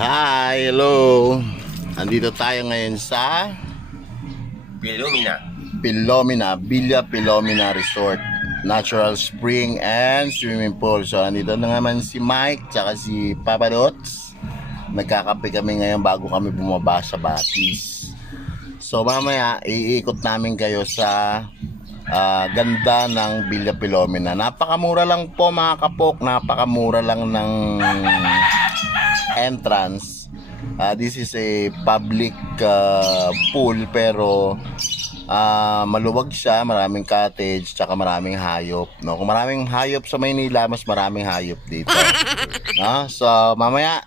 Hi, hello. Andito tayo ngayon sa Villa Pilomina Resort, Natural Spring and Swimming Pool. So andito na naman si Mike tsaka si Papa Dots. Nagkakape kami ngayon bago kami bumaba sa Batis. So mamaya iikot namin kayo sa ganda ng Villa Pilomina. Napakamura lang po mga kapok, napakamura lang ng entrance. This is a public pool pero maluwag siya, maraming cottage tsaka maraming hayop, no? Kung maraming hayop sa Maynila, mas maraming hayop dito. No? So mamaya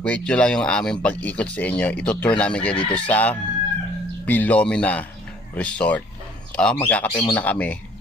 wait nyo lang yung aming pag-ikot sa inyo. Itutour namin kayo dito sa Pilomina Resort. Magkakape muna kami.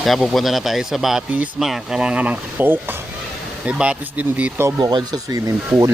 Kaya pupunta na tayo sa Batis, mga folk. May Batis din dito bukod sa swimming pool.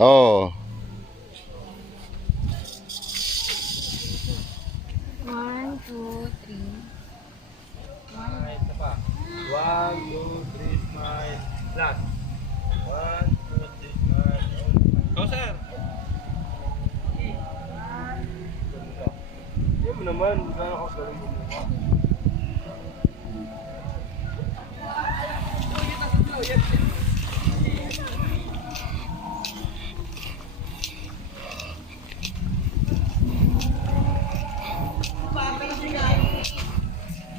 Oh. 1, 2, 3.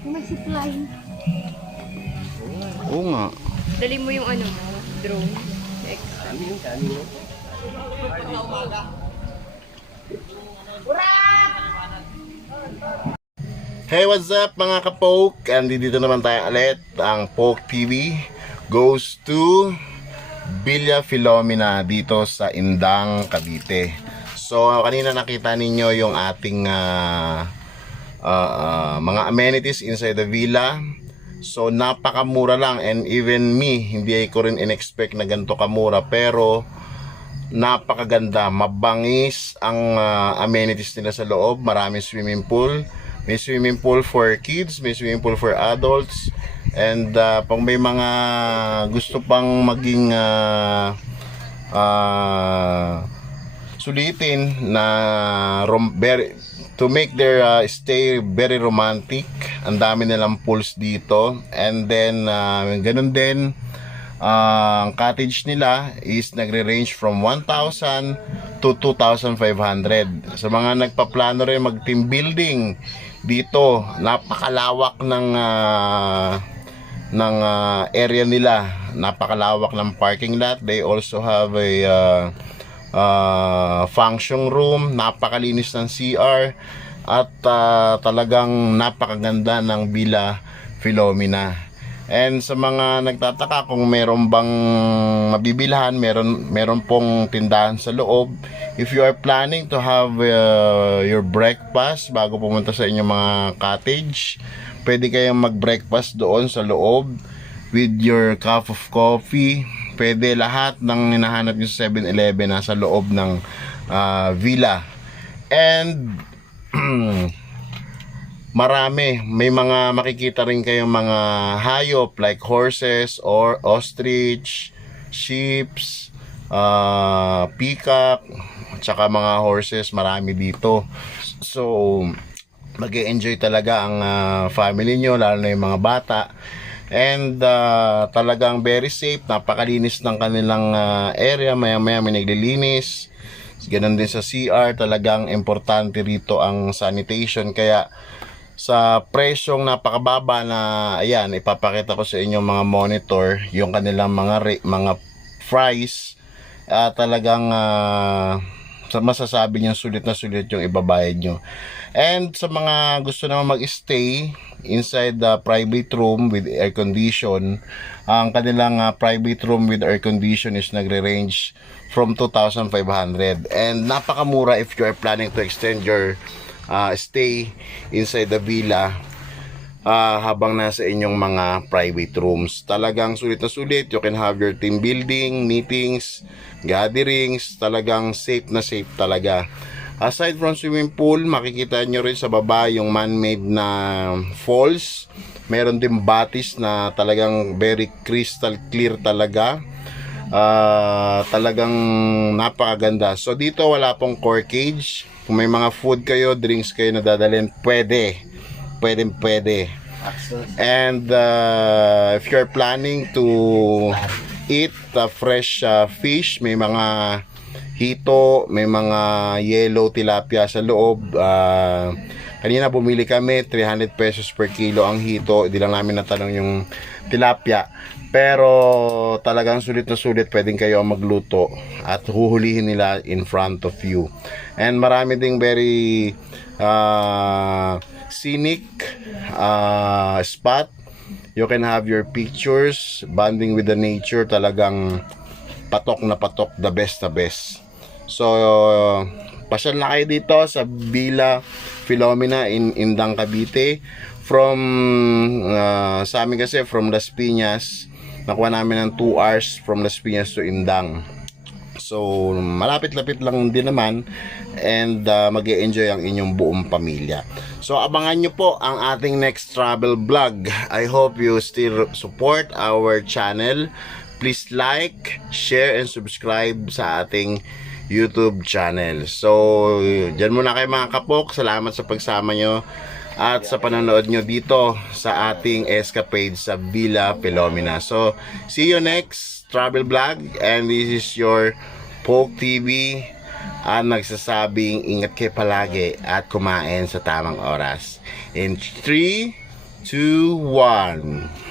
May supply. Oo nga. Dali mo yung ano mo, drone. Extra. Hey, what's up mga ka-Poke? Andito naman tayo ulit. Ang Poke TV goes to Villa Filomena dito sa Indang, Cavite. So, kanina nakita ninyo yung ating mga amenities inside the villa. So, napakamura lang. And even me, hindi ko rin in-expect na ganito kamura. Pero, napakaganda. Mabangis ang amenities nila sa loob. Maraming swimming pool. May swimming pool for kids, may swimming pool for adults. And pang may mga gusto pang maging sulitin na to make their stay very romantic. Ang dami nilang pools dito. And then ganun din ang cottage nila is nagre-range from 1,000 to 2,500. Sa mga nagpaplano rin mag team building dito, napakalawak ng area nila, napakalawak ng parking lot. They also have a function room, napakalinis ng CR, at talagang napakaganda ng Villa Filomena. And sa mga nagtataka kung meron bang mabibilhan, meron pong tindahan sa loob. If you are planning to have your breakfast bago pumunta sa inyong mga cottage, pwede kayong mag-breakfast doon sa loob with your cup of coffee. Pwede lahat ng hinahanap nyo sa 7-Eleven nasa loob ng villa. And may mga makikita rin kayong mga hayop like horses or ostrich, sheeps, peacock, tsaka mga horses, marami dito. So mag-e-enjoy talaga ang family nyo, lalo na yung mga bata. And talagang very safe, napakalinis ng kanilang area, maya-maya may naglilinis. Ganun din sa CR, talagang importante rito ang sanitation. Kaya sa presyong napakababa na, ayan, ipapakita ko sa inyo mga monitor, yung kanilang mga price, talagang masasabi niyo sulit na sulit yung ibabayad nyo. And sa mga gusto naman mag-stay inside the private room with air condition, ang kanilang private room with air condition is nagre-range from 2,500. And napakamura if you are planning to extend your stay inside the villa habang nasa inyong mga private rooms. Talagang sulit na sulit. You can have your team building, meetings, gatherings. Talagang safe na safe talaga. Aside from swimming pool, makikita nyo rin sa baba yung man-made na falls. Meron din batis na talagang very crystal clear talaga. Talagang napakaganda. So dito wala pong corkage. Kung may mga food kayo, drinks kayo na dadalhin, pwede. And if you're planning to eat fresh fish, may mga hito, may mga yellow tilapia sa loob. Kanina bumili kami, 300 pesos per kilo ang hito. Hindi lang namin natanong yung tilapia. Pero talagang sulit na sulit, pwedeng kayo magluto at huhulihin nila in front of you. And marami ding very scenic spot. You can have your pictures, bonding with the nature. Talagang patok na patok, the best. So pasyal na kayo dito sa Villa Filomena in Indang, Cavite. From sa amin kasi from Las Piñas, nakuha namin ng 2 hours from Las Piñas to Indang. So malapit-lapit lang din naman. And mag-e-enjoy ang inyong buong pamilya. So abangan nyo po ang ating next travel vlog. I hope you still support our channel. Please like, share, and subscribe sa ating YouTube channel. So, dyan muna kayo mga kapok. Salamat sa pagsama nyo at sa panonood nyo dito sa ating escapade sa Villa Filomena. So, see you next travel vlog, and this is your Poke TV at nagsasabing ingat kayo palagi at kumain sa tamang oras. In 3, 2, 1.